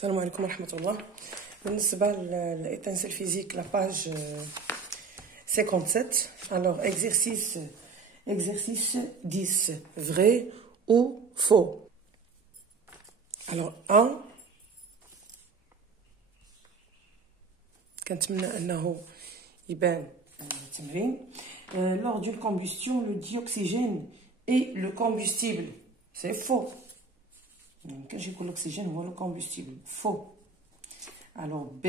السلام عليكم ورحمة الله. بالنسبة للإتنسل فيزيك la page 57. Alors exercice 10, vrai ou faux. Alors 1 كنتمنى أنه يبان التمرين. Lors d'une combustion, le dioxygène est le combustible. C'est faux. Quand j'ai dit l'oxygène, on voit le combustible. Faux. Alors B,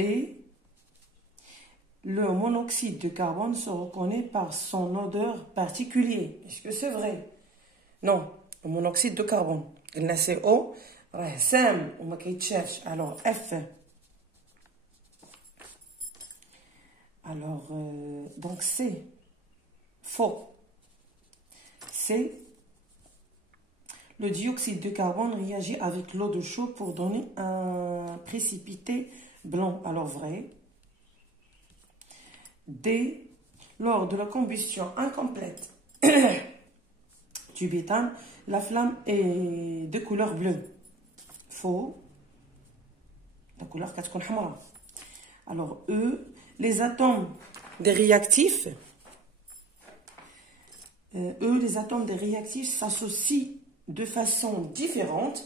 le monoxyde de carbone se reconnaît par son odeur particulière. Est-ce que c'est vrai? Non. Le monoxyde de carbone. Il n'a CO. Sam, on m'a cherche. Alors F. Alors, donc C. Faux. C. Le dioxyde de carbone réagit avec l'eau de chaud pour donner un précipité blanc. Alors vrai. D. Lors de la combustion incomplète du béthane, la flamme est de couleur bleue. Faux. La couleur كتكون حمراء. Alors E. Les atomes des réactifs. Les atomes des réactifs s'associent de façon différente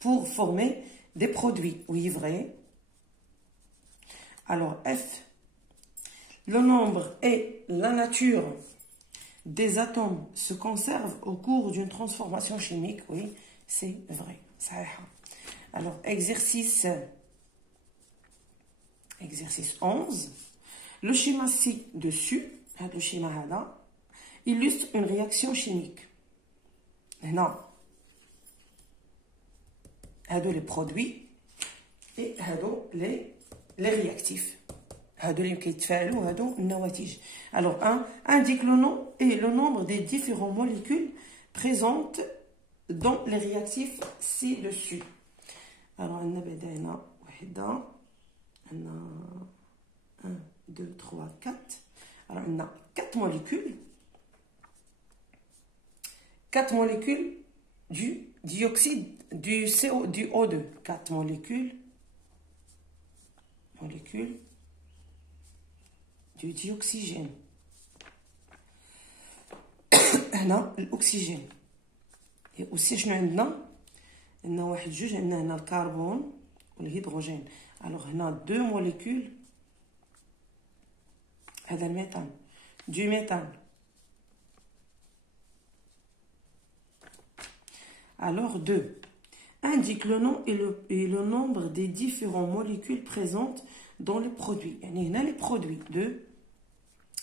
pour former des produits. Oui, vrai. Alors F. Le nombre et la nature des atomes se conservent au cours d'une transformation chimique. Oui, c'est vrai. Alors exercice 11. Le schéma ci-dessus, le schéma هذا, illustre une réaction chimique. هنا هادو les produits et هادو les réactifs. هادو اللي كيتفاعلوا هادو النواتج. Alors 1 indique le nom et le nombre des différentes molécules présentes dans les réactifs ci-dessus. Alors عندنا بعدا هنا وحده عندنا 1 2 3 4. Alors on a 4 molécules. 4 molécules du dioxyde, du O2. 4 molécules du dioxygène. هنا الأكسجين. Et aussi شنو عندنا؟ عندنا واحد جوج، عندنا هنا الكربون والهيدروجين. Alors هنا 2 molécules. هذا الميثان. Du méthane. Alors 2. Indique le nom et le nombre des différentes molécules présentes dans les produits. يعني هنا les produits. 2.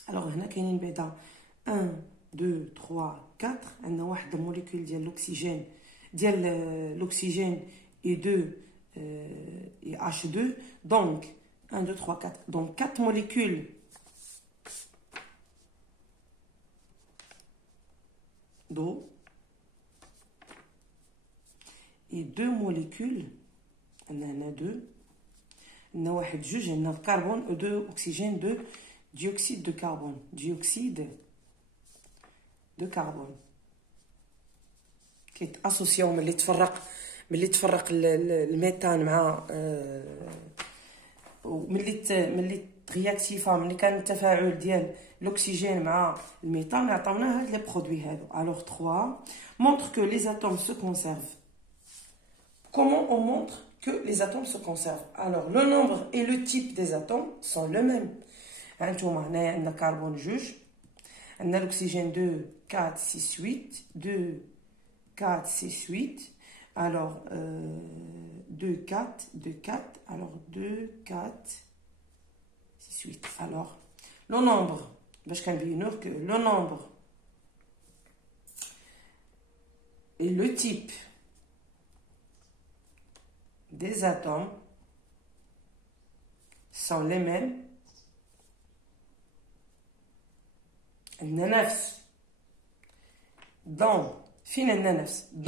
Alors هنا كاينين بعدا 1 2 3 4. عندنا واحد الموليكول ديال الاكسجين et 2 et H2. Donc 1 2 3 4. Donc 4 molécules d'eau et 2 molécules. On en a 2. On a واحد جوج، on a carbone, 2 oxygène, 2 dioxyde de carbone. Dioxyde de carbone. كيتاسوسيو ملي تفرق الميثان مع ملي رياكتيفا، ملي كان التفاعل ديال l'oxygène مع الميثان عطاونا هاد لي برودوي هادو. Alors 3 montre que les atomes se conservent. Comment on montre que les atomes se conservent? Alors le nombre et le type des atomes sont le même. هانتوما هنايا عندنا كربون جوج، عندنا l'oxygène 2 4 6 8 2 4 6 8. Alors 2 4 2 4. Alors 2 4 6 8. Alors le nombre باش كنبينوه que le nombre et le type des atomes sont les mêmes.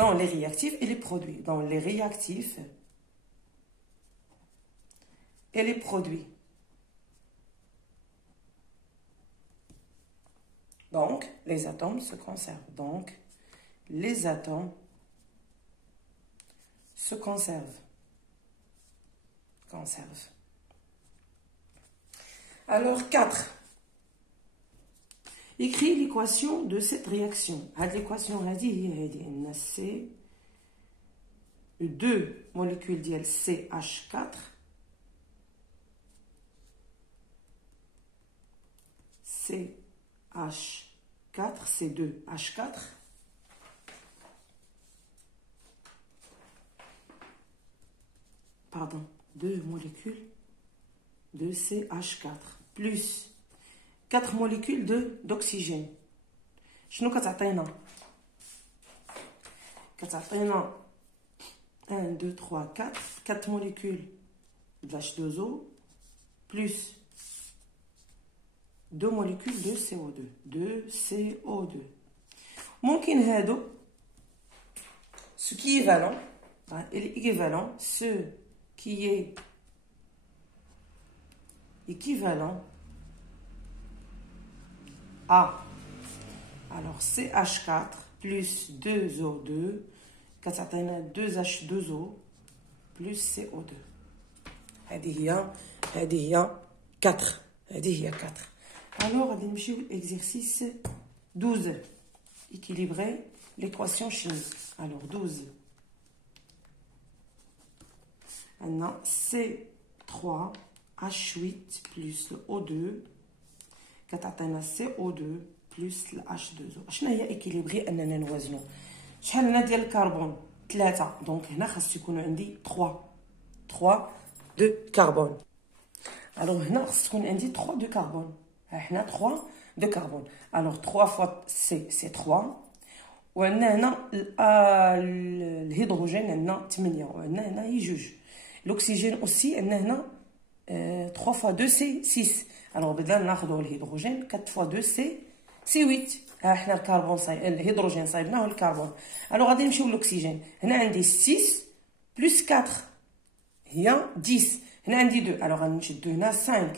Dans les réactifs et les produits. Dans les réactifs et les produits. Donc, les atomes se conservent. Donc, les atomes se conserve. Conserve. Alors, 4. Écris l'équation de cette réaction. L'équation, c'est 2 molécules de CH4 CH4, c'est 2H4 pardon, 2 molécules de CH4 plus 4 molécules d'oxygène. شنو كتعطينا 1 2 3 4 molécules de H2O plus 2 molécules de CO2 ممكن هادو ce qui est équivalent ce qui est équivalent à alors CH4 plus 2O2 كتعطينا 2H2O plus CO2 هذه هي 4 alors غادي نمشيو l'exercice 12 équilibrer l'équation chimique alors 12 maintenant C3H8 plus le O2 كتعطينا CO2 plus le H2O شنو هي équilibrer اننا نوازنوا شحال هنا ديال الكربون 3 دونك هنا خاص يكونوا عندي 3 de carbone alors هنا خاص تكون عندي 3 de carbone ها حنا 3 de carbone alors 3 fois C c'est 3 وعندنا هنا الهيدروجين عندنا 8 وعندنا هنا هي 2 l'oxygène aussi عندنا هنا 3 fois 2 c'est 6 alors بدل ناخذوا الهيدروجين 4 fois 2 c'est 8 ها حنا الكربون الهيدروجين صايبناه الكربون alors غادي نمشيو للأكسجين هنا عندي 6 plus 4 هي 10 هنا عندي 2 alors غنشدو هنا 5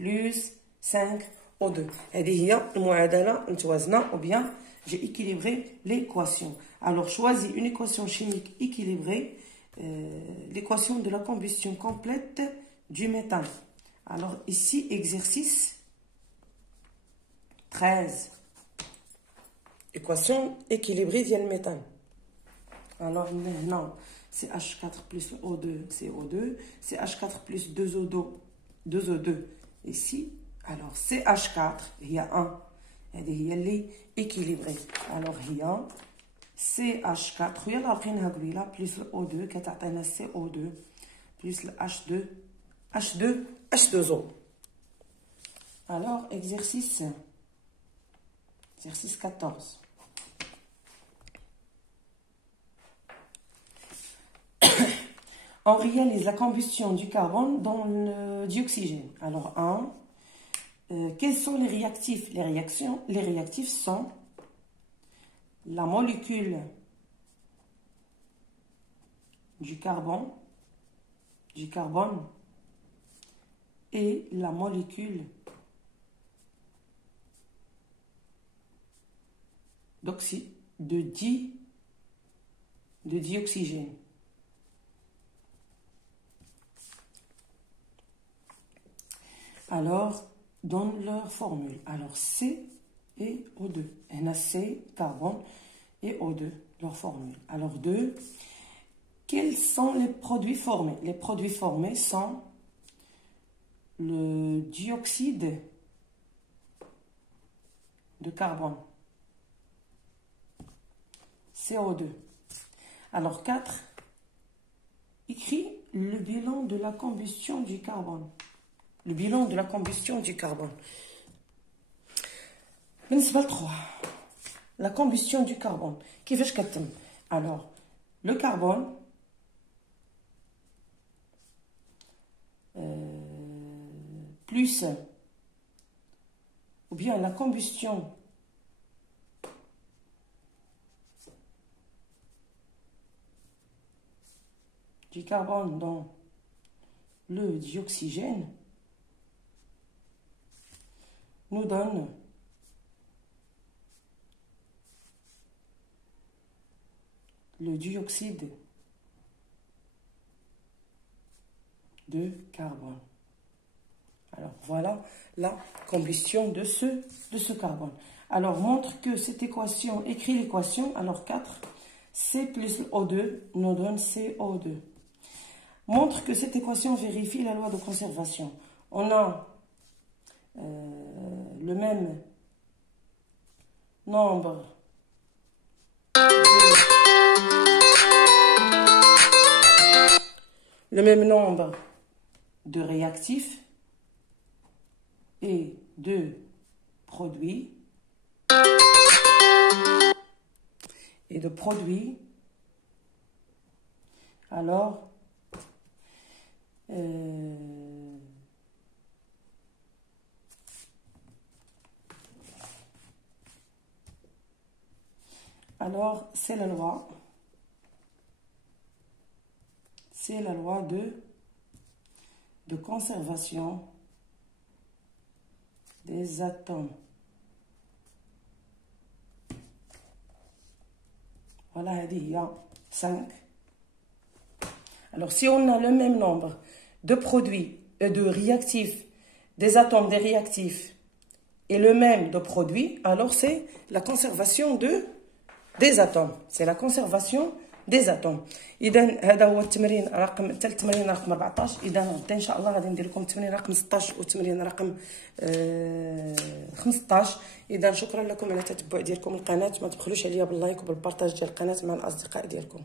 plus 5 O2 هذه هي المعادله متوازنه ou bien j'ai équilibré l'équation alors choisis une équation chimique équilibrée l'équation de la combustion complète du méthane alors ici exercice 13 équation équilibrée via le méthane alors maintenant c'est H4 plus O2 c'est O2 c'est H4 plus 2O2 ici alors c'est H4 il y a 1 هذه هي اللي équilibrée alors هي CH4 يلا بقيناها قبيله plus le O2 كتعطينا CO2 plus le H2O alors exercice 14 on réalise la combustion du carbone dans le dioxygène alors 1 quels sont les réactifs? Les réactifs sont la molécule du carbone et la molécule de dioxygène. Alors, donne leur formule. Alors, C et O2. NaC, carbone et O2, leur formule. Alors, 2. Quels sont les produits formés? Les produits formés sont le dioxyde de carbone, CO2. Alors, 4. Écris le bilan de la combustion du carbone. Le bilan de la combustion du carbone. بالنسبة 3 la combustion du carbone كيفاش كتم alors le carbone plus ou bien la combustion du carbone dans le dioxygène nous donne le dioxyde de carbone. Alors, voilà la combustion de ce carbone. Alors, montre que cette équation, écrit l'équation, alors 4, C plus O2 nous donne CO2. Montre que cette équation vérifie la loi de conservation. On a le même nombre de réactifs et de produits alors c'est la loi de conservation des atomes. Voilà, il y a 5. Alors, si on a le même nombre de produits, de réactifs, des atomes des réactifs, et le même de produits, alors c'est la conservation des atomes. C'est la conservation des atomes. إذا هذا هو التمرين رقم التمرين رقم 14. إذا غدا إن شاء الله غادي ندير لكم التمرين رقم 16 والتمرين رقم 15. إذا شكرا لكم على التتبع ديالكم القناة. ما تبخلوش عليا باللايك وبالبارطاج ديال القناة مع الأصدقاء ديالكم.